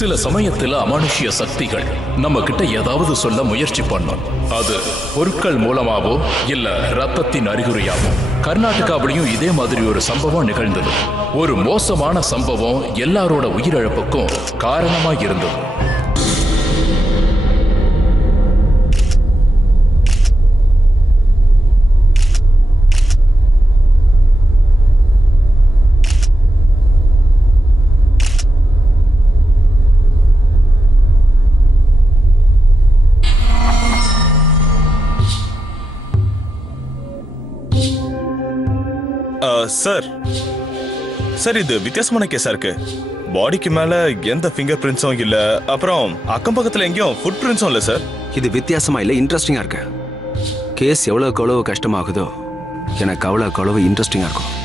சில சமயத்துல அமானுஷ்ய சக்திகள் நம்ம கிட்ட ஏதாவது சொல்ல முயற்சி பண்ணும். அது பொருட்கள் மூலமாவோ இல்ல ரத்தத்தின் அறிகுறியாவோ. கர்நாடகாவிலையும் இதே மாதிரி ஒரு சம்பவம் நிகழ்ந்தது. ஒரு மோசமான சம்பவம் எல்லாரோட உயிரிழப்புக்கும் காரணமா இருந்தது. சார் இது வித்தியாசமான கேஸா இருக்கு. பாடிக்கு மேல எந்த ஃபிங்கர் பிரிண்ட்ஸும் இல்ல, அப்புறம் அக்கம் பக்கத்துல எங்கேயும் ஃபுட் பிரிண்ட்ஸும் இல்ல சார். இது வித்தியாசமா இல்ல, இன்ட்ரெஸ்டிங்கா இருக்கு. கேஸ் எவ்வளவுக்கு எவ்வளவு கஷ்டமாகுதோ எனக்கு அவ்வளவுக்கு அவ்வளவு இன்ட்ரெஸ்டிங்கா இருக்கும்.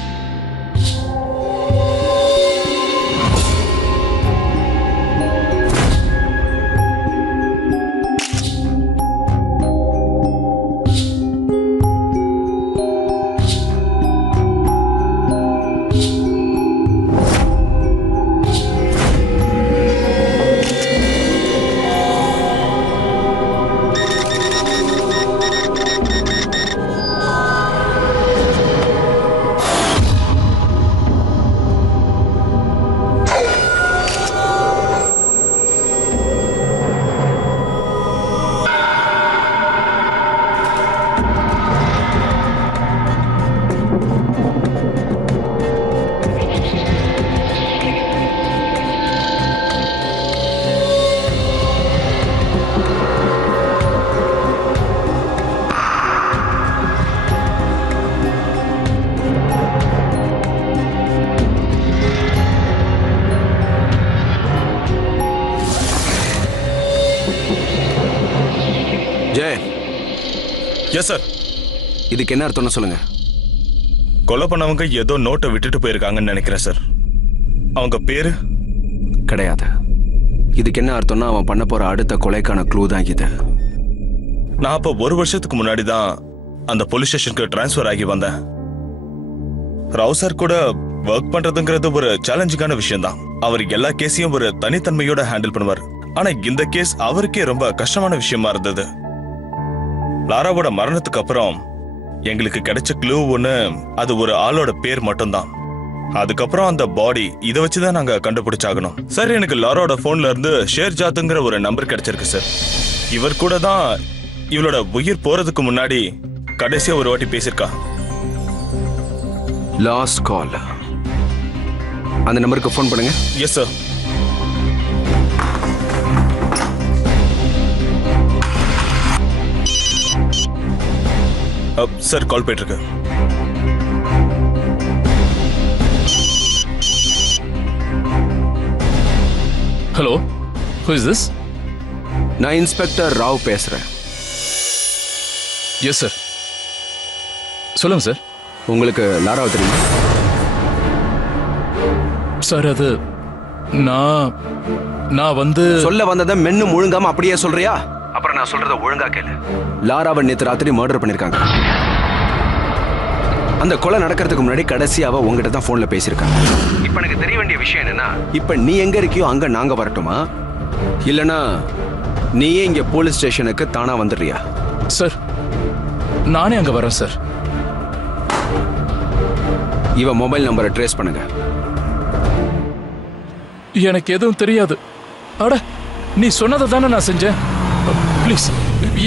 Yes sir. இதுக்கு என்ன அர்த்தம்னு சொல்லுங்க. கொலை பண்ணவங்க ஏதோ நோட்டை விட்டுட்டு போயிருக்காங்கன்னு நினைக்கிறேன் சார். அவங்க பேரு கிடையாது. இதுக்கு என்ன அர்த்தம்னா அவன் பண்ண போற அடுத்த கொலைக்கான க்ளூ தான் இது. நான் அப்ப 1 வருஷத்துக்கு முன்னாடி தான் அந்த போலீஸ் ஸ்டேஷனுக்கு டிரான்ஸ்ஃபர் ஆகி வந்தேன். ராவ் சார் கூட ஒர்க் பண்றதுங்கிறது ஒரு சேலஞ்சிங்கான விஷயம் தான். அவர் எல்லா கேஸையும் ஒரு தனித்தன்மையோட ஹேண்டில் பண்ணுவார். ஆனா இந்த கேஸ் அவருக்கே ரொம்ப கஷ்டமான விஷயமா இருந்தது. லாராவோட மரணத்துக்கு அப்புறம் எங்களுக்கு கிடைச்ச க்ளூ ஒண்ணு, அது ஒரு ஆளோட பேர் மட்டும்தான். அதுக்கப்புறம் அந்த பாடி இதை வச்சுதான் நாங்க கண்டுபிடிச்சாகணும் சார். எனக்கு லாராவோட போன்ல இருந்து ஷேர்ஜாத்துங்கிற ஒரு நம்பர் கிடைச்சிருக்கு சார். இவர் கூட தான் இவளோட உயிர் போறதுக்கு முன்னாடி கடைசியா ஒரு வாட்டி பேசியிருக்கா. Last call. அந்த நம்பருக்கு ஃபோன் பண்ணுங்க. Yes sir. சார் கால் போயிட்டு இருக்கு. Hello, who is this? நான் இன்ஸ்பெக்டர் ராவ் பேசுறேன். எஸ் சார், சொல்லுங்க சார். உங்களுக்கு லாராவை தெரியுமா? சார் அது நான் வந்து சொல்ல வந்ததை மென்னு முழுங்காம அப்படியே சொல்றியா? அப்புறம் நான் சொல்றத ஒழுங்கா கேளு. லாராவை நேத்து ராத்திரி மர்டர் பண்ணிருக்காங்க. அந்த கொலை நடக்கிறதுக்கு முன்னாடி கடைசியாவ உங்ககிட்ட தான் போன்ல பேசியிருக்காங்க. இப்ப எனக்கு தெரிய வேண்டிய விஷயம் என்னன்னா, இப்ப நீ எங்க இருக்கியோ அங்க நாங்க வரட்டுமா, இல்லனா நீயே இங்க போலீஸ் ஸ்டேஷனுக்கு தானா வந்துடுறியா? சார் நானே அங்க வரேன் சார். இவ மொபைல் நம்பரை ட்ரேஸ் பண்ணுங்க. எனக்கு எதுவும் தெரியாது. அட, நீ சொன்னதை தானே நான் செஞ்சேன். ப்ளீஸ்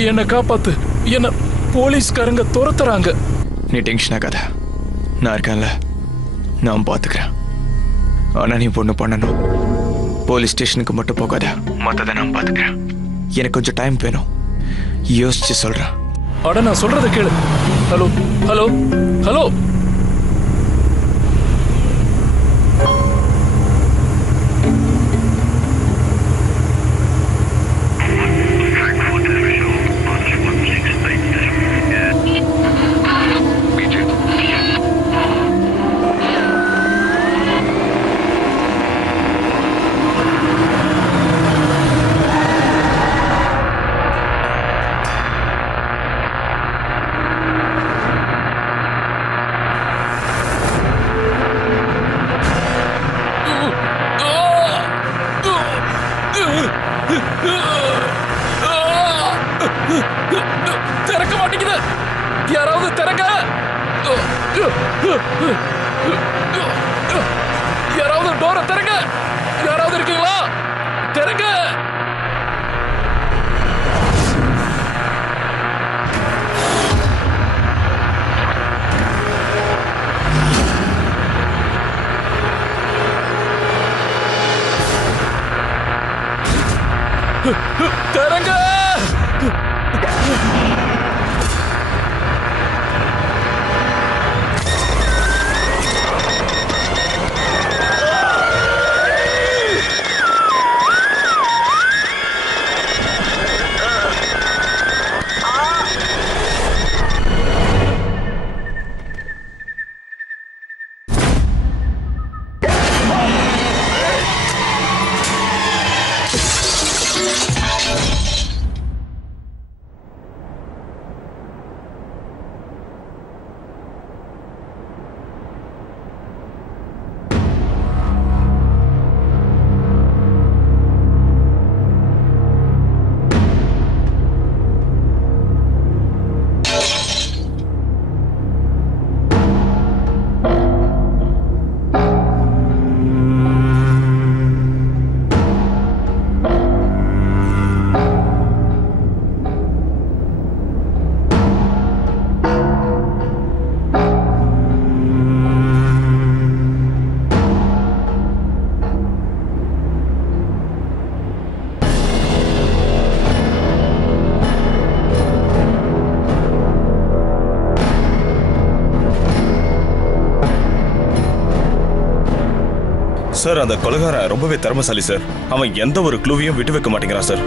என்னை காப்பாத்து. என்ன போலீஸ்காரங்க துரத்துறாங்க. நீ டென்ஷன் ஆகாத, நான் இருக்கேன்ல, நான் பார்த்துக்கிறேன். ஆனால் நீ பொண்ணு பண்ணணும். போலீஸ் ஸ்டேஷனுக்கு மட்டும் போகாத, மற்றதை நான் பார்த்துக்கிறேன். எனக்கு கொஞ்சம் டைம் வேணும், யோசிச்சு சொல்கிறேன். அட நான் சொல்றதை கேளு. Hello hello hello. திறங்க, யாராவது இருக்கீங்களா? திறங்க. திறங்க. சார், அந்த கொலைகாரன் ரொம்பவே திறமைசாலி சார். அவன் எந்த ஒரு க்ளூவையும் விட்டு வைக்க மாட்டேங்கிறான் சார்.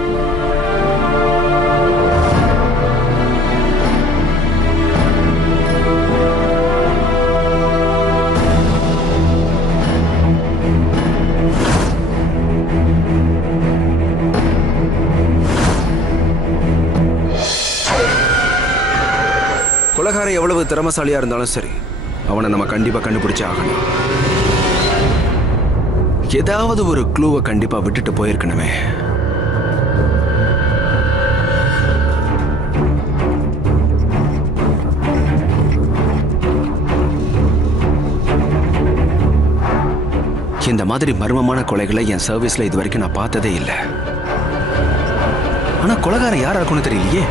கொலைகாரன் எவ்வளவு திறமைசாலியா இருந்தாலும் சரி, அவனை நம்ம கண்டிப்பா கண்டுபிடிச்சே ஆகணும். ஏதாவது ஒரு க்ளூவை கண்டிப்பா விட்டுட்டு போயிருக்கணுமே. இந்த மாதிரி மர்மமான கொலைகளை என் சர்வீஸ்ல இது வரைக்கும் நான் பார்த்ததே இல்லை. ஆனா கொலைகாரன் யாரா இருக்கும்னு தெரியலையே.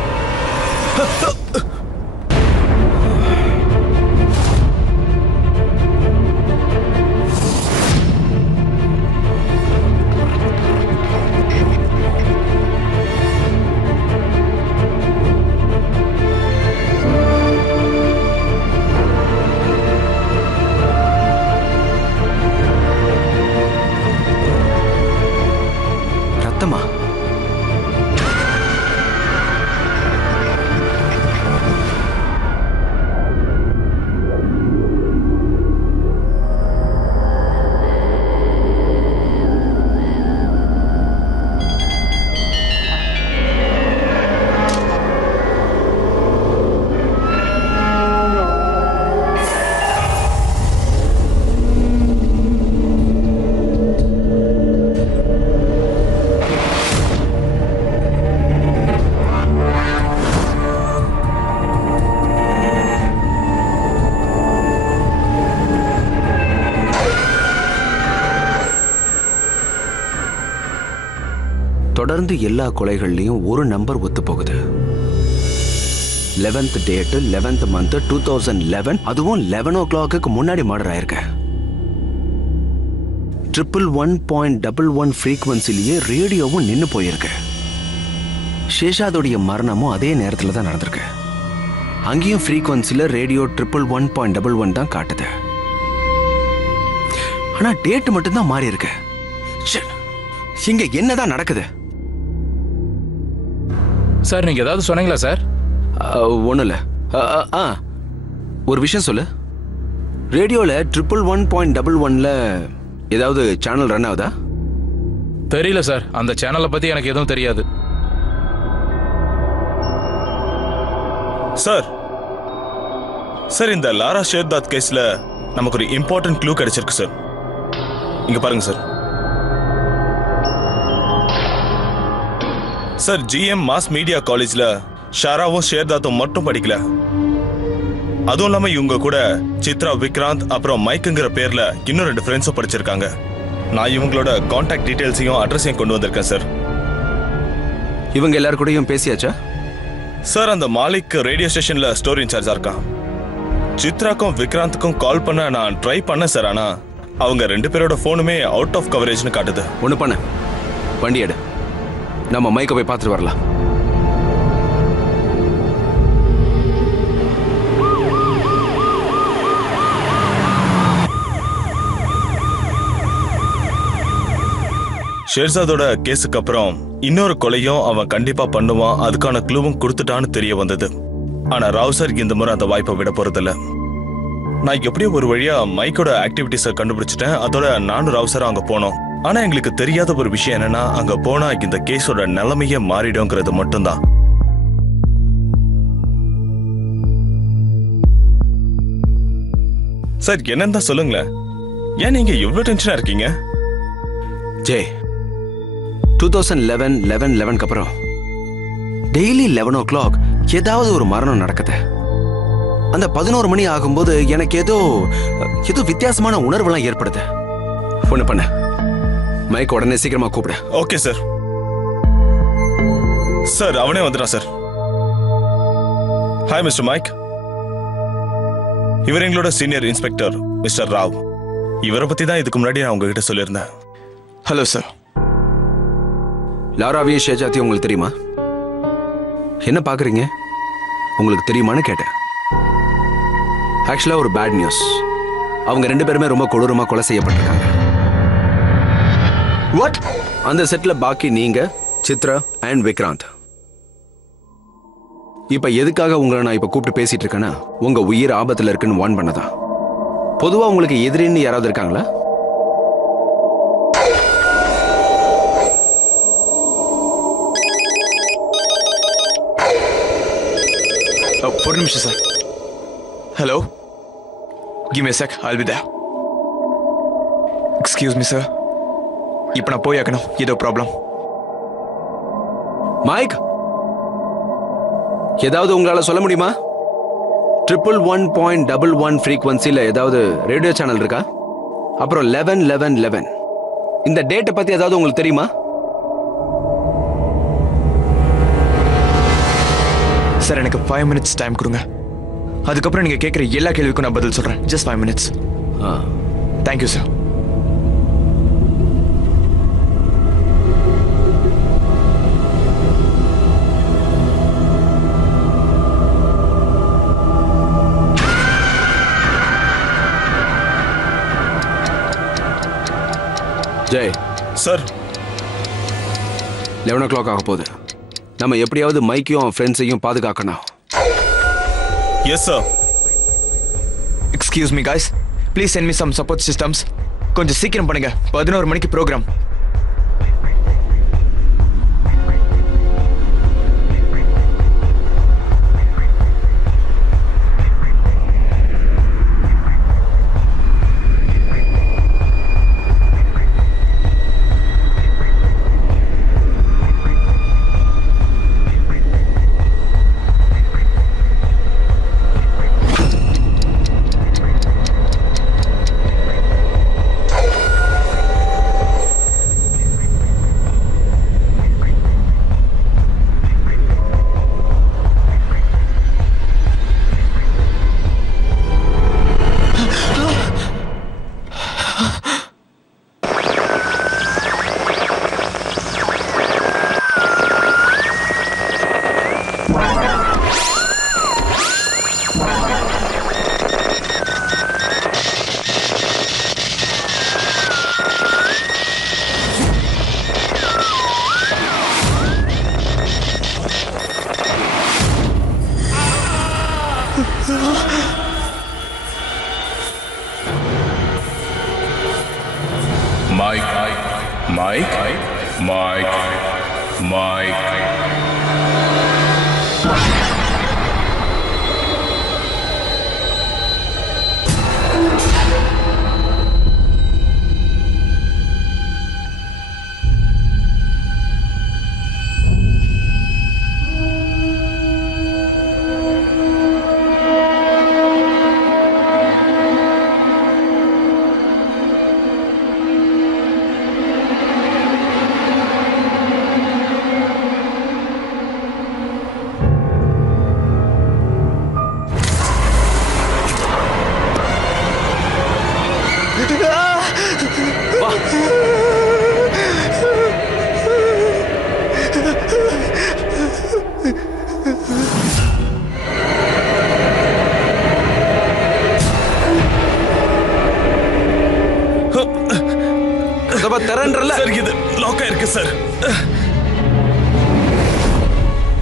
தொடர்ந்து எல்லா கொலைகள்லையும் ஒரு நம்பர் ஒத்து போகுது. 11th டேட் 11th மந்த் 2011, அதுவும் 11 o'clock முன்னாடி மர்டர் ஆயிருக்கு. 111.11 ஃப்ரீக்வன்சிலேயே ரேடியோவும் நின்று போயிருக்கு. சேஷாதோடைய மரணமும் அதே நேரத்தில் தான் நடந்திருக்கு. அங்கேயும் ஃப்ரீக்வன்சியில் ரேடியோ 111.11 தான் காட்டுது. ஆனால் டேட் மட்டும்தான் மாறி இருக்கு. இங்க என்னதான் நடக்குது சார்? நீங்க ஏதாவது சொன்னீங்களா சார்? ஒன்றும் இல்லை. ஒரு விஷயம் சொல்லு. ரேடியோவில் 111.11ல் ஏதாவது சேனல் ரன் ஆகுதா? தெரியல சார், அந்த சேனலை பற்றி எனக்கு எதுவும் தெரியாது. சார் சார் இந்த லாரா ஷேர்தாத் கேஸில் நமக்கு ஒரு இம்பார்ட்டன்ட் க்ளூ கிடைச்சிருக்கு சார். இங்கே பாருங்க sir. Sir, GM mass media காலேஜில் ஷாராவும் ஷேர்தாத்தும் மட்டும் படிக்கல. அதுவும் இல்லாமல் இவங்க கூட சித்ரா, விக்ராந்த், அப்புறம் மைக்குங்கிற பேரில் இன்னும் 2 ஃப்ரெண்ட்ஸும் படிச்சிருக்காங்க. நான் இவங்களோட கான்டாக்ட் டீடைல்ஸையும் அட்ரஸையும் கொண்டு வந்திருக்கேன் சார். இவங்க எல்லாரு கூடயும் பேசியாச்சா? சார், அந்த மாலிக் ரேடியோ ஸ்டேஷன்ல ஸ்டோர் இன்சார்ஜா இருக்கான். சித்ராக்கும் விக்ராந்துக்கும் கால் பண்ண நான் ட்ரை பண்ணேன் சார். ஆனா அவங்க 2 பேரோட போனுமே அவுட் ஆஃப் கவரேஜ்னு காட்டுது. ஒண்ணு பண்ண, வண்டி எடு, நம்ம மைக்கை போய் பார்த்துட்டு வரலாம். ஷேர்சாதோட கேஸுக்கு அப்புறம் இன்னொரு கொலையும் அவன் கண்டிப்பா பண்ணுவான், அதுக்கான க்ளூவும் கொடுத்துட்டான்னு தெரிய வந்தது. ஆனா ராவ் சார் இந்த முறை அந்த வாய்ப்பை விட போறதில்ல. நான் எப்படியோ ஒரு வழியா மைக்கோட ஆக்டிவிட்டிஸை கண்டுபிடிச்சிட்டேன். அதோட நானும் ராவ் சாரும் அங்க போனோம். ஆனா எங்களுக்கு தெரியாத ஒரு விஷயம் என்னன்னா, அங்க போனா இந்த கேஸோட நிலைமையே மாறிடும்ங்கிறது மட்டும்தான். சார், என்னன்னு தான் சொல்லுங்களேன். ஏன் நீங்க எவ்வளவு டென்ஷனா இருக்கீங்க? ஜே, 2011 அப்புறம் டெய்லி 11 o'clock ஏதாவது ஒரு மரணம் நடக்குது. அந்த 11 மணி ஆகும்போது எனக்கு ஏதோ வித்தியாசமான உணர்வெல்லாம் ஏற்படுது. ஒண்ணு பண்ண, மைக் உடனே சீக்கிரமா கூப்பிடு. Okay sir. சார், அவனே வந்துட்டான் சார். Hi mister mic. இவர் எங்களோட சீனியர் இன்ஸ்பெக்டர் மிஸ்டர் ராவ். இவரை பத்தி தான் இதுக்கு முன்னாடி நான் உங்ககிட்ட சொல்லியிருந்தேன். Hello sir. லாராவையும் ஷேஜாத்தையும் உங்களுக்கு தெரியுமா? என்ன பாக்குறீங்க? உங்களுக்கு தெரியுமான்னு கேட்டேன். ஆக்சுவலா ஒரு பேட் நியூஸ். அவங்க 2 பேருமே ரொம்ப கொடூரமா கொலை செய்யப்பட்டிருக்காங்க. வாட்? அந்த செட்ல பாக்கி நீங்க, சித்ரா அண்ட் விக்ராந்த். இப்ப எதுக்காக உங்களை நான் இப்ப கூப்பிட்டு பேசிட்டு இருக்கேன்னா, உங்க உயிர் ஆபத்துல இருக்குன்னு வார்ன் பண்ணதான். பொதுவா உங்களுக்கு எதிரின்னு யாராவது இருக்காங்களா? ஒரு நிமிஷம் sir. Hello, give me a sec, I'll be there. Excuse me sir, இப்போ நான் போய் ஆக்கணும், ஏதோ ப்ராப்ளம். மைக், ஏதாவது உங்களால சொல்ல முடியுமா? 111.11 ஃப்ரீக்வன்சில ஏதாவது ரேடியோ சேனல் இருக்கா? அப்புறம் 1111 இந்த டேட்டை பத்தி ஏதாவது உங்களுக்கு தெரியுமா? சார், எனக்கு 5 minutes டைம் கொடுங்க. அதுக்கப்புறம் நீங்க கேட்குற எல்லா கேள்விக்கும் நான் பதில் சொல்றேன். Just 5 minutes. Thank you sir. Jai sir, 11 o'clock ஆக போகுது. நம்ம எப்படியாவது மைக்கையும் ஃப்ரெண்ட்ஸையும் பாதுகாக்கணும். Yes sir. Excuse me guys, please send me some support systems. கொஞ்சம் சீக்கிரம் பண்ணுங்க. 11 மணிக்கு ப்ரோக்ராம். கதவை திறன்றல. சார் இது லாக் ஆயிருக்கு சார்.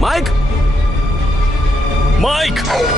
Mike, mike, mike.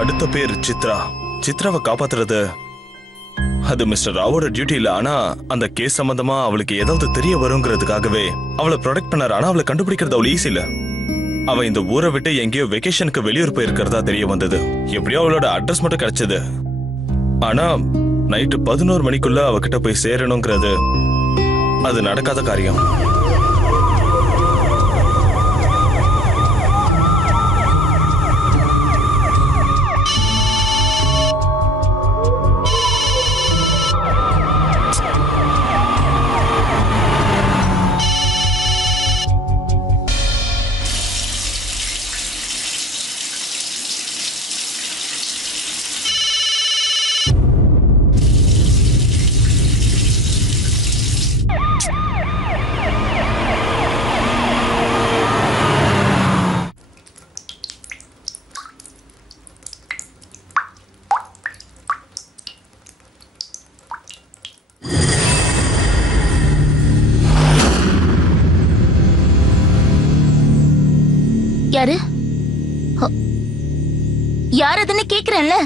அடுத்த பேர் சித்ரா. சித்ராவை காப்பாத்துறது அது மிஸ்டர் ராவோட டியூட்டி இல்ல. ஆனா அந்த கேஸ் சம்பந்தமா அவளுக்கு ஏதாவது தெரிய வருங்கிறதுக்காகவே அவளை ப்ரொடெக்ட் பண்ணாரு. ஆனா அவளை கண்டுபிடிக்கிறது அவ்வளவு ஈஸி இல்ல. அவ இந்த ஊரை விட்டு எங்கேயோ வெக்கேஷனுக்கு வெளியூர் போயிருக்கிறதா தெரிய வந்தது. எப்படியோ அவளோட அட்ரஸ் மட்டும் கிடைச்சது. ஆனா நைட்டு 11 மணிக்குள்ள அவகிட்ட போய் சேரணுங்கிறது அது நடக்காத காரியம். யாரு யார் அதுன்னு கேக்குறேன்ல.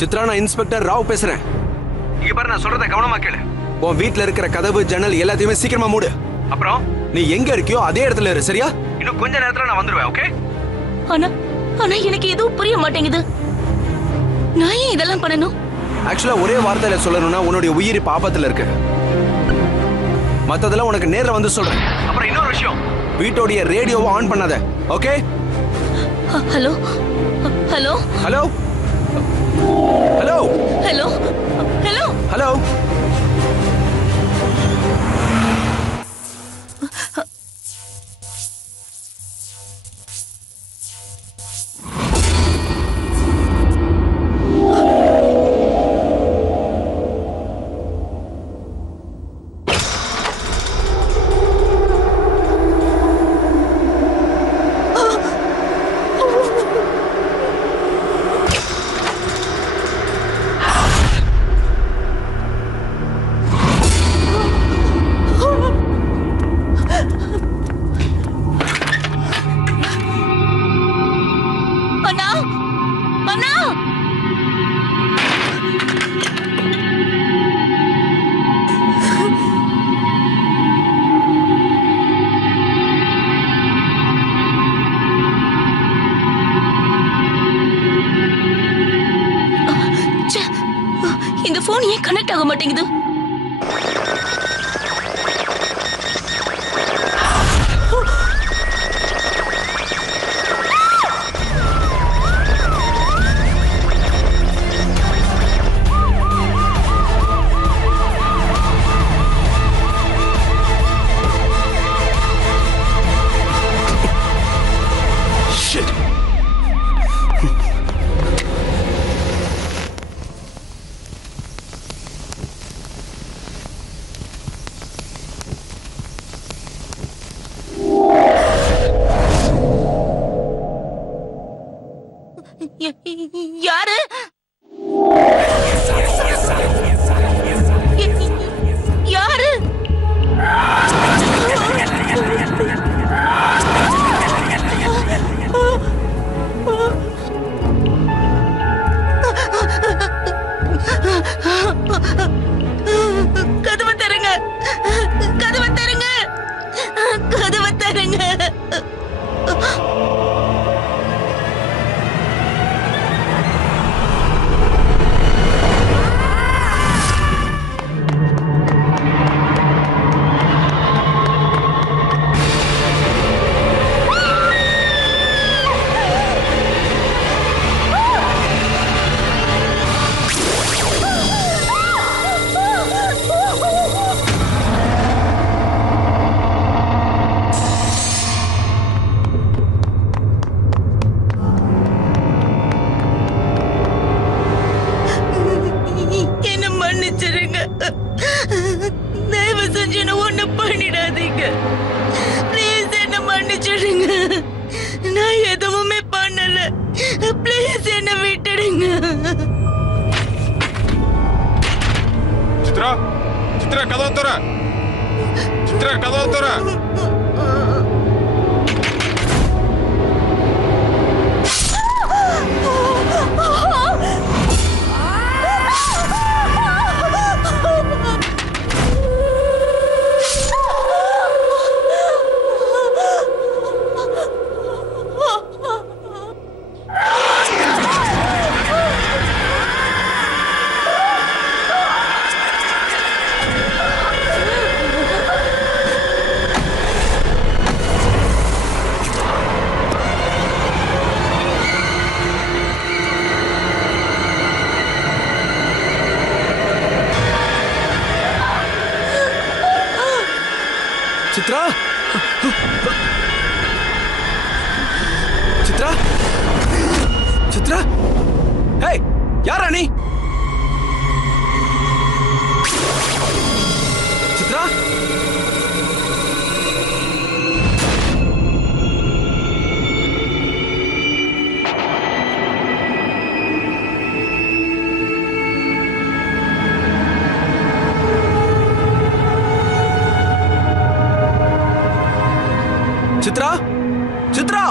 சித்ரா, நான் இன்ஸ்பெக்டர் ராவ் பேசுறேன். இங்க பாரு, நான் சொல்றத கவனமா கேளு. உன் வீட்ல இருக்கிற கதவு ஜன்னல் எல்லாத்தையுமே சீக்கிரமா மூடு. அப்புறம் நீ எங்க இருக்கியோ அதே இடத்துல இரு, சரியா? இன்னும் கொஞ்ச நேரத்துல நான் வந்துருவேன், ஓகே? ஆனா ஆனா எனக்கு எதுவும் புரிய மாட்டேங்குது. நான் ஏன் இதெல்லாம் பண்ணணும்? ஆக்சுவலா ஒரே வார்த்தையில சொல்லணும்னா உன்னுடைய உயிர் இப்ப ஆபத்துல இருக்கு. மத்ததெல்லாம் உனக்கு நேர்ல வந்து சொல்றேன். அப்புறம் இன்னொரு விஷயம், வீட்டோடைய ரேடியோவை ஆன் பண்ணாத, okay? Hello hello hello hello hello hello hello. Phone ஏன் கனெக்ட் ஆக மாட்டேங்குது? யாரு? யாரு? கதவை தருங்க, கதவை தருங்க, கதவை தருங்க. தயவு செஞ்சு என்ன ஒண்ணு பண்ணிடாதீங்க. ப்ளீஸ் என்ன மன்னிச்சிடுங்க. நான் எதுவுமே பண்ணல. ப்ளீஸ் என்ன விட்டுடுங்க. சித்ரா, சித்ரா கதவை தர. சித்ரா கதவை தர. சித்ரா, சித்ரா, சித்ரா, ஹேய், யாரா நீ? சித்ரா, சித்ரா, சித்ரா.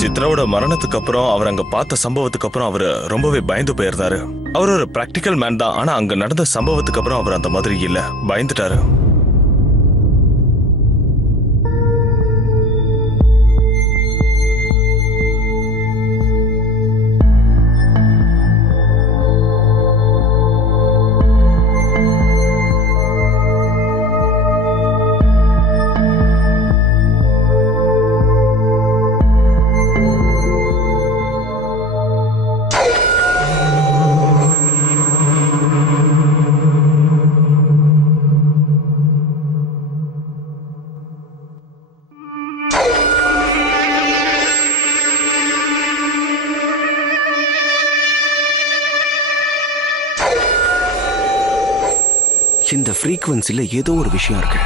சித்ராவோட மரணத்துக்கு அப்புறம் அவர் அங்க பார்த்த சம்பவத்துக்கு அப்புறம் அவர் ரொம்பவே பயந்து போயிருந்தாரு. அவர் ஒரு பிராக்டிக்கல் மேன் தான், ஆனா அங்க நடந்த சம்பவத்துக்கு அப்புறம் அவர் அந்த மாதிரி இல்ல, பயந்துட்டாரு. இந்த ஃப்ரீக்வன்சில ஏதோ ஒரு விஷயம் இருக்கு.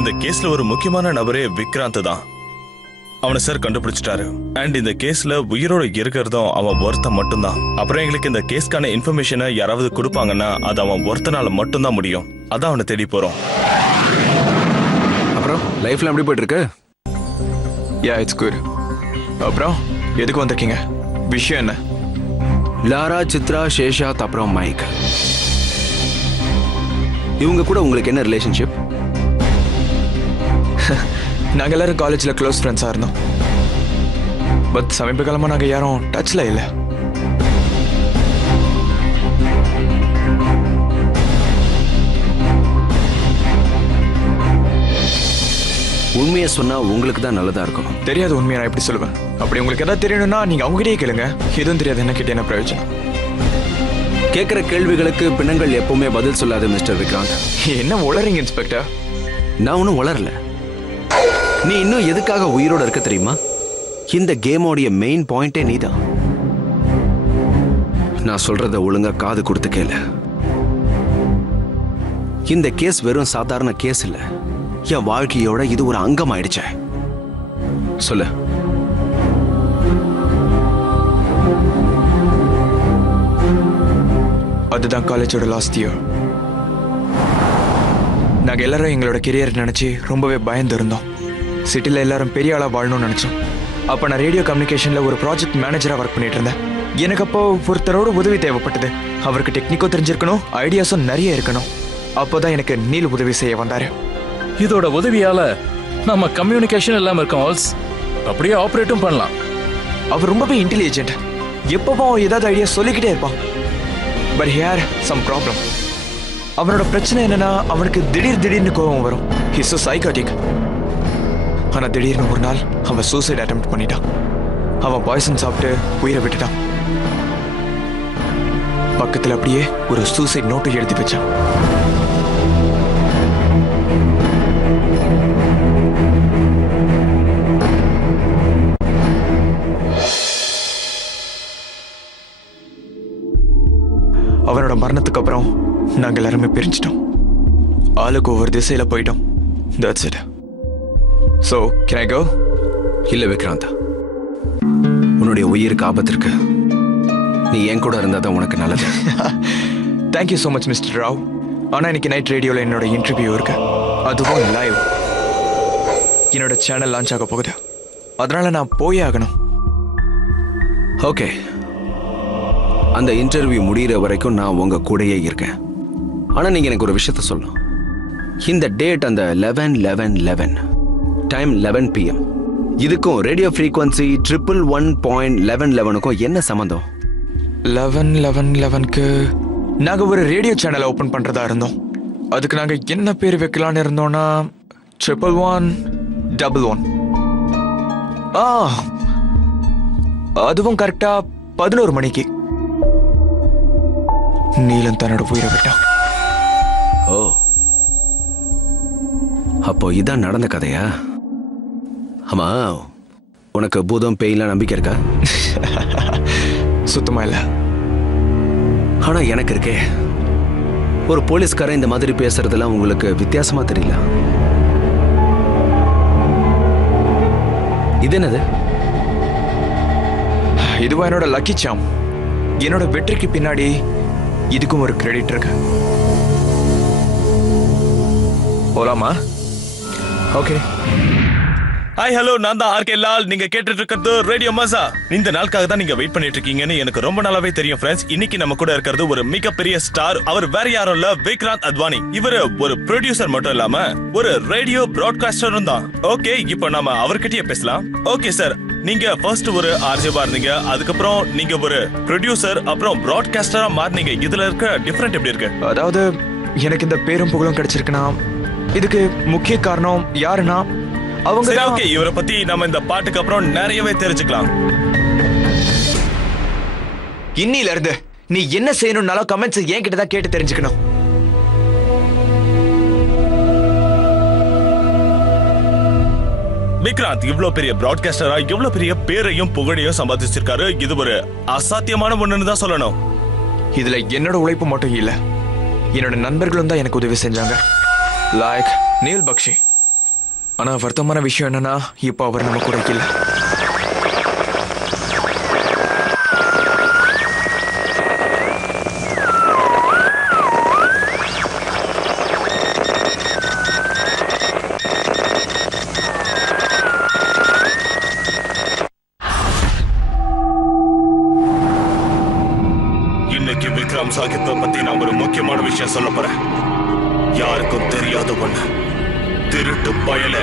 இந்த கேஸ்ல ஒரு முக்கியமான நபரே விக்ராந்த் தான். அவனை சார் கண்டுபிடிச்சிட்டாரு. அண்ட் இந்த கேஸ்ல உயிரோட இருக்கிறதும் அவன் ஒருத்தன் மட்டும்தான். அப்புறம் எங்களுக்கு இந்த கேஸ்க்கான இன்ஃபர்மேஷனை யாராவது கொடுப்பாங்கன்னா அது அவன் ஒருத்தனால மட்டும்தான் முடியும். அதான் அவனை தேடி போறோம். அப்புறம் லைஃப்ல எப்படி போயிட்டு இருக்கு? Yeah it's good. அப்புறம் எதுக்கு வந்திருக்கீங்க? விஷயம் என்ன? லாரா, சித்ரா, சேஷாத் அப்புறம் மைக், இவங்க கூட உங்களுக்கு என்ன ரிலேஷன்ஷிப்? நாங்கள் எல்லாரும் காலேஜில் க்ளோஸ் ஃப்ரெண்ட்ஸாக இருந்தோம். பட் சமீப காலமாக நாங்கள் யாரும் டச்சில் இல்லை. உண்மையை சொன்னா உங்களுக்கு தான் நல்லதா இருக்கும். தெரியாது உண்மையை நான் எப்படி சொல்லுவேன்? அப்படி உங்களுக்கு எதாவது தெரியணும்னா நீங்கள் அவங்ககிட்டயே கேளுங்க. எதுவும் தெரியாது என்ன கேட்டு என்ன பிரயோஜனம்? கேட்குற கேள்விகளுக்கு பிணங்கள் எப்பவுமே பதில் சொல்லாது மிஸ்டர் விக்ராந்த். என்ன உளறீங்க இன்ஸ்பெக்டர்? நான் ஒன்றும் உளரல. நீ இன்னும் எதுக்காக உயிரோட இருக்க தெரியுமா? இந்த கேமோடைய மெயின் பாயிண்டே நீதான். நான் சொல்றத ஒழுங்கா காது கொடுத்து கேளு. இந்த கேஸ் வெறும் சாதாரண கேஸ் இல்ல, என் வாழ்க்கையோட இது ஒரு அங்கம் ஆயிடுச்சு. சொல்லு. அதுதான் காலேஜோட லாஸ்ட் இயர். நாங்கள் எல்லாரும் எங்களோட கெரியர் நினச்சி ரொம்பவே பயந்து இருந்தோம். சிட்டியில் எல்லாரும் பெரிய ஆளாக வாழணும்னு நினச்சோம். அப்போ நான் ரேடியோ கம்யூனிகேஷனில் ஒரு ப்ராஜெக்ட் மேனேஜராக ஒர்க் பண்ணிட்டு இருந்தேன். எனக்கு அப்போ ஒருத்தரோட உதவி தேவைப்பட்டது. அவருக்கு டெக்னிக்கும் தெரிஞ்சிருக்கணும், ஐடியாஸும் நிறைய இருக்கணும். அப்போ தான் எனக்கு நீல் உதவி செய்ய வந்தார். இதோட உதவியால நம்ம கம்யூனிகேஷன் இல்லாமல் இருக்கோம் ஆல்ஸ், அப்படியே ஆப்ரேட்டும் பண்ணலாம். அவர் ரொம்பவே இன்டெலிஜென்ட். எப்பவும் ஏதாவது ஐடியா சொல்லிக்கிட்டே இருப்பான். But here some problem. அவனோட பிரச்சனை என்னன்னா அவனுக்கு திடீர்னு கோபம் வரும். His psychotic. ஆனா திடீர்னு ஒரு நாள் அவன் சூசைட் அட்டெம்ப்ட் பண்ணிட்டான். அவன் பாய்சன் சாப்பிட்டு உயிரை விட்டுட்டான். பக்கத்துல அப்படியே ஒரு சூசைட் நோட்டு எழுதி வச்சான். அவனோட மரணத்துக்கு அப்புறம் நாங்க எல்லாருமே பிரிஞ்சிட்டோம். ஆளுக்கு ஒவ்வொரு திசையில போயிட்டோம். That's it. So, can I go? இல்ல விக்ராந்த், உன்னுடைய உயிருக்கு ஆபத்து இருக்கு. நீ என் கூட இருந்தா தான் உனக்கு நல்லது. Thank you so much mister Rao. ஆனா இன்னைக்கு நைட் ரேடியோல என்னோட இன்டர்வியூ இருக்கு. அதுவும் லைவ். என்னோட சேனல் லான்ச் ஆக போகுது. அதனால நான் போயே ஆகணும். ஓகே, அந்த இன்டர்வியூ முடிகிற வரைக்கும் நான் உங்க கூடயே இருக்கேன். ஆனா நீங்க எனக்கு ஒரு விஷயத்த சொல்லணும். இந்த டேட் அந்த 11/11/11 டைம் 11 PM இதுக்கும் ரேடியோ ஃப்ரீக்வன்சி 111.1111க்கும் என்ன சம்பந்தம்? 11/11/11க்கு நாங்க ஒரு ரேடியோ சேனலை ஓபன் பண்றதா இருந்தோம். அதுக்கு நாங்க என்ன பேர் வைக்கலான்னு இருந்தோம்னா 11111. அதுவும் கரெக்டா 11 மணிக்கு நீலன் தன்னோட உயிரை விட்டான். ஓ, அப்போ இதான் நடந்த கதையா? ஆமா, உனக்கு பூதம் பேய்லாம் நம்பிக்கை இருக்கா? சுத்தமா இல்ல. ஆனா எனக்கு இருக்கே. ஒரு போலீஸ்காரன் இந்த மாதிரி பேசுறதெல்லாம் உங்களுக்கு வித்தியாசமா தெரியல? இது என்னது? இதுவா என்னோட லக்கி சாம். என்னோட வெற்றிக்கு பின்னாடி இதுக்கும் ஒரு கிரெடிட் இருக்கு. போலாமா? ஓகே. ஹாய் ஹலோ, நான் தான் ஆர்கே லால். நீங்க கேட்டுட்டு இருக்கிறது ரேடியோ மசா. இந்த நாளுக்காக தான் நீங்க வெயிட் பண்ணிட்டு இருக்கீங்கன்னு எனக்கு ரொம்ப நாளாவே தெரியும் ஃப்ரெண்ட்ஸ். இன்னைக்கு நம்ம கூட இருக்கிறது ஒரு மிகப்பெரிய ஸ்டார். அவர் வேற யாரும் இல்ல, விக்ராந்த் அத்வானி. இவர் ஒரு ப்ரொடியூசர் மட்டும் இல்லாம ஒரு ரேடியோ பிராட்காஸ்டரும் தான். ஓகே, இப்போ நாம அவர்கிட்டயே பேசலாம். ஓகே சார், நீங்க ஃபர்ஸ்ட் ஒரு ஆர்ஜேவா இருந்தீங்க, அதுக்கப்புறம் நீங்க ஒரு ப்ரொடியூசர், அப்புறம் பிராட்காஸ்டரா மாறினீங்க. இதுல இருக்க டிஃபரெண்ட் எப்படி இருக்கு? அதாவது எனக்கு இந்த பேரும் புகழும் கிடைச்சிருக்குன்னா இதுக்கு முக்கிய காரணம் யாருன்னா அவங்க. ஓகே, இவரை பத்தி நாம இந்த பாட்டுக்கு அப்புறம் நிறையவே தெரிஞ்சுக்கலாம். இன்னில இருந்து நீ என்ன செய்யணும்னாலும் கமெண்ட்ஸ் என்கிட்ட தான் கேட்டு தெரிஞ்சுக்கணும். விக்ராந்த் இவ்வளவு பெரிய பிராட்காஸ்டரா இவ்வளவு பெரிய பேரையும் புகழையும் சம்பாதிச்சிருக்காரு. இது ஒரு அசாத்தியமான ஒண்ணுன்னு தான் சொல்லணும். இதுல என்னோட உழைப்பு மட்டும் இல்ல, என்னோட நண்பர்களும் தான் எனக்கு உதவி செஞ்சாங்க. லைக் நீல் பக்ஷி. ஆனா வருத்தமான விஷயம் என்னன்னா இப்போ அவர் நம்ம கூட இல்ல. இன்னைக்கு விக்ரம் சாஹிப்பை பத்தி நான் ஒரு முக்கியமான விஷயம் சொல்ல போறேன். யாருக்கும் தெரியாத ஒண்ணு. திருட்டு பயல,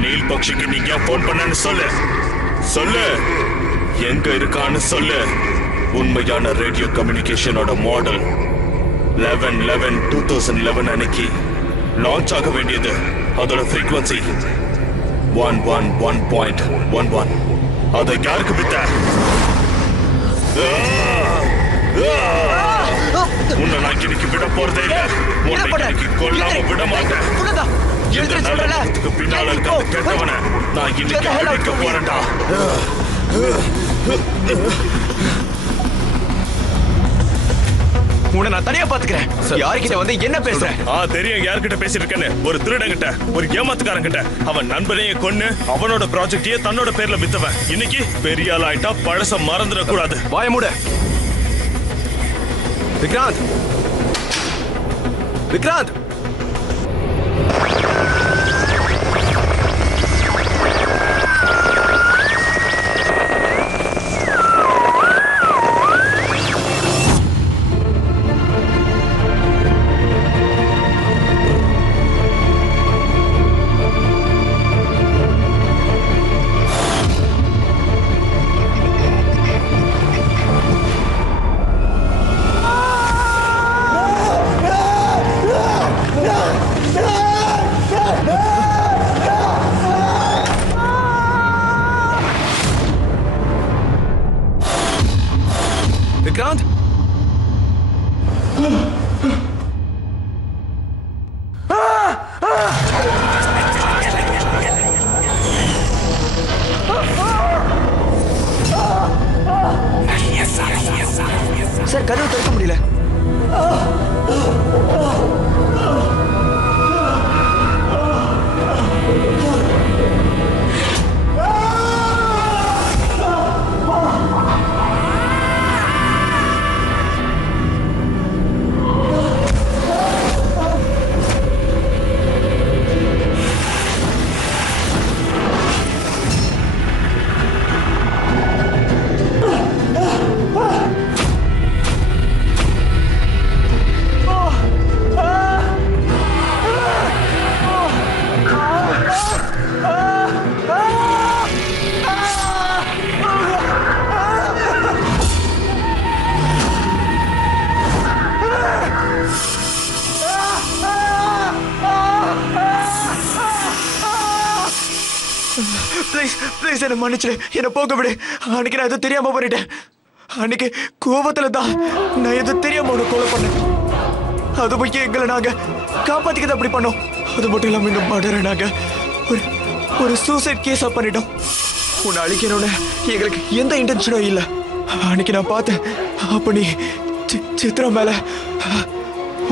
நீல் பக்ஷிக்கு நீங்க போன் பண்ணன்னு சொல்லு. சொல்லு, எங்க இருக்கான்னு சொல்லு. உண்மையான ரேடியோ கம்யூனிகேஷனோட மாடல் 11/11/2011 அன்னைக்கு லான்ச் ஆக வேண்டியது. அதோட ஃப்ரீக்வன்சி 111.11. அதை யாருக்கு வித்த? உன்னை நான் இன்னைக்கு விட போறதே இல்ல. உன்னை இன்னைக்கு கொல்லாம விட மாட்டேன். இந்த நல்லதுக்கு பின்னால இருக்க அந்த கெட்டவனை நான் இன்னைக்கு அழிக்க போறேன்டா. உன்னை நான் தனியா பாத்துக்கிறேன். யார்கிட்ட வந்து என்ன பேசுறேன்? தெரியும் யார்கிட்ட பேசிருக்கேன்னு. ஒரு திருடங்கிட்ட, ஒரு ஏமாத்துக்காரங்கிட்ட. அவன் நண்பனையே கொன்னு அவனோட ப்ராஜெக்டையே தன்னோட பேர்ல வித்தவன். இன்னைக்கு பெரிய ஆள் ஆயிட்டா, பழச மறந்துடக்கூடாது. வாய மூடு விக்ராந்த். விக்ராந்த், சார் கதவு திறக்க முடியல. ப்ளீஸ் என்ன மன்னிச்சிடு, என்ன போக விடு. அன்னைக்கு நான் எதுவும் தெரியாம பண்ணிட்டேன். அன்னைக்கு கோபத்துல தான் நான் எதுவும் தெரியாம உன்னை கொலை பண்ணேன். அது போய் எங்களை நாங்க காப்பாத்திக்க அப்படி பண்ணோம். அது மட்டும் இல்லாம இந்த மர்டரை நாங்க ஒரு சூசைட் கேஸா பண்ணிட்டோம். உன்னை அழிக்கணும்னு எங்களுக்கு எந்த இன்டென்ஷனும் இல்லை. அன்னைக்கு நான் பார்த்தேன், அப்ப நீ சித்ரா மேல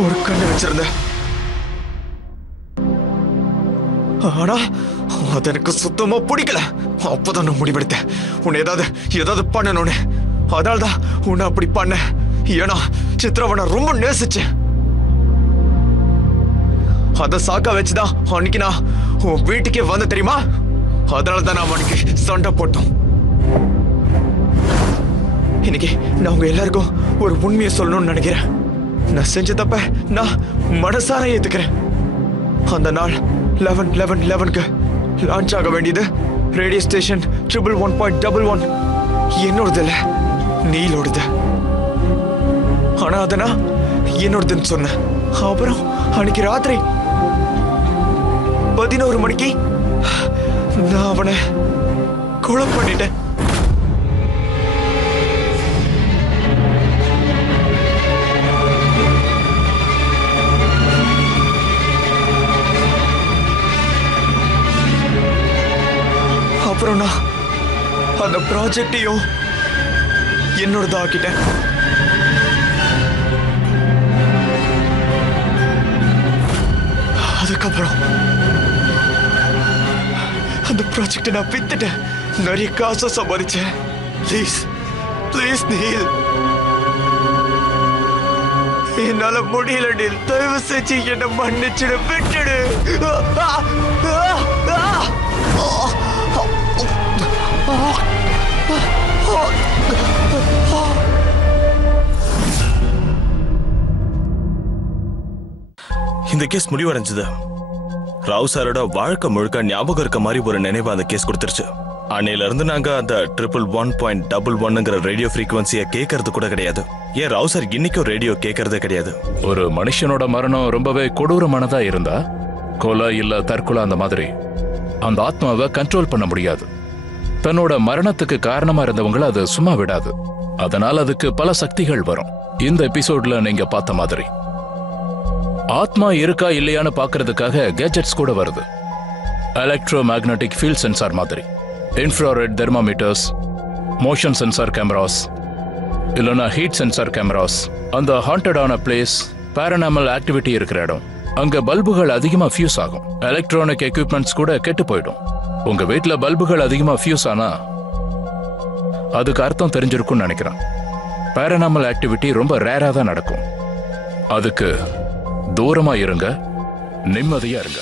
ஒரு கண்ணை வச்சிருந்த. ஆனா அது எனக்கு சுத்தமா பிடிக்கல. அப்பதான் நான் முடிவெடுத்தேன் உன்னை ஏதாவது பண்ணணும்னு. அதனால்தான் உன்னை அப்படி பண்ண. ஏன்னா சித்ராவை ரொம்ப நேசிச்சேன். அத சாக்கா வச்சுதான் அன்னைக்கு நான் உன் வீட்டுக்கே வந்த தெரியுமா. அதனாலதான் நான் அன்னைக்கு சண்டை போட்டோம். இன்னைக்கு நான் உங்க எல்லாருக்கும் ஒரு உண்மையை சொல்லணும்னு நினைக்கிறேன். நான் செஞ்ச தப்ப நான் மனசார ஏத்துக்கிறேன். அந்த நாள் 11/11/11க்கு லான்ச் ஆக வேண்டியது ரேடியோ ஸ்டேஷன் 111.11 என்னோடது இல்ல, நீலோடது. ஆனா அதனா என்னோடதுன்னு சொன்னேன். அப்புறம் அன்னைக்கு ராத்திரி 11 மணிக்கு நான் அவனை கொலை பண்ணிட்டேன். அப்புறம் நான் அந்த ப்ராஜெக்டையும் என்னோடது ஆக்கிட்டேன். அதுக்கப்புறம் அந்த ப்ராஜெக்டை நான் வித்துட்டேன். நிறைய காசை சம்பாதிச்சேன். ப்ளீஸ் நீல், என்னால முடியல நீல். தயவு செஞ்சு என்ன மன்னிச்சிடு, விட்டுடு. இந்த கேஸ் முடிவடைஞ்சது. ராவ் சாரோட வாழ்க்கை முழுக்க ஞாபகம் இருக்க மாதிரி ஒரு நினைவு அந்த கேஸ் கொடுத்துருச்சு. அன்னையில இருந்து நாங்க அந்த 111.11ங்கிற ரேடியோ ஃப்ரீக்வன்சியை கேட்கறது கூட கிடையாது. ஏன் ராவ் சார் இன்னைக்கும் ரேடியோ கேட்கறதே கிடையாது. ஒரு மனுஷனோட மரணம் ரொம்பவே கொடூரமானதா இருந்தா, கொலை இல்ல தற்கொலை அந்த மாதிரி, அந்த ஆத்மாவை கண்ட்ரோல் பண்ண முடியாது. தன்னோட மரணத்துக்கு காரணமா இருந்தவங்களை அது சும்மா விடாது. அதனால அதுக்கு பல சக்திகள் வரும். இந்த எபிசோட்ல நீங்க பார்த்த மாதிரி ஆத்மா இருக்கா இல்லையான்னு பாக்குறதுக்காக கேஜெட்ஸ் கூட வருது. எலக்ட்ரோ மேக்னெட்டிக் ஃபீல்ட் சென்சார் மாதிரி, infrared thermometers, motion sensor cameras, இல்லைன்னா ஹீட் சென்சார் கேமராஸ். அந்த ஹாண்டடான பிளேஸ், பாரநாமல் ஆக்டிவிட்டி இருக்கிற இடம், அங்க பல்புகள் அதிகமா ஃபியூஸ் ஆகும். எலக்ட்ரானிக் எக்யூப்மெண்ட்ஸ் கூட கெட்டு போயிடும். உங்க வீட்டுல பல்புகள் அதிகமா ஃபியூஸ் ஆனா அதுக்கு அர்த்தம் தெரிஞ்சிருக்கும்னு நினைக்கிறேன். பாரநாமல் ஆக்டிவிட்டி ரொம்ப ரேரா தான் நடக்கும். அதுக்கு தூரமா இருங்க, நிம்மதியா இருங்க.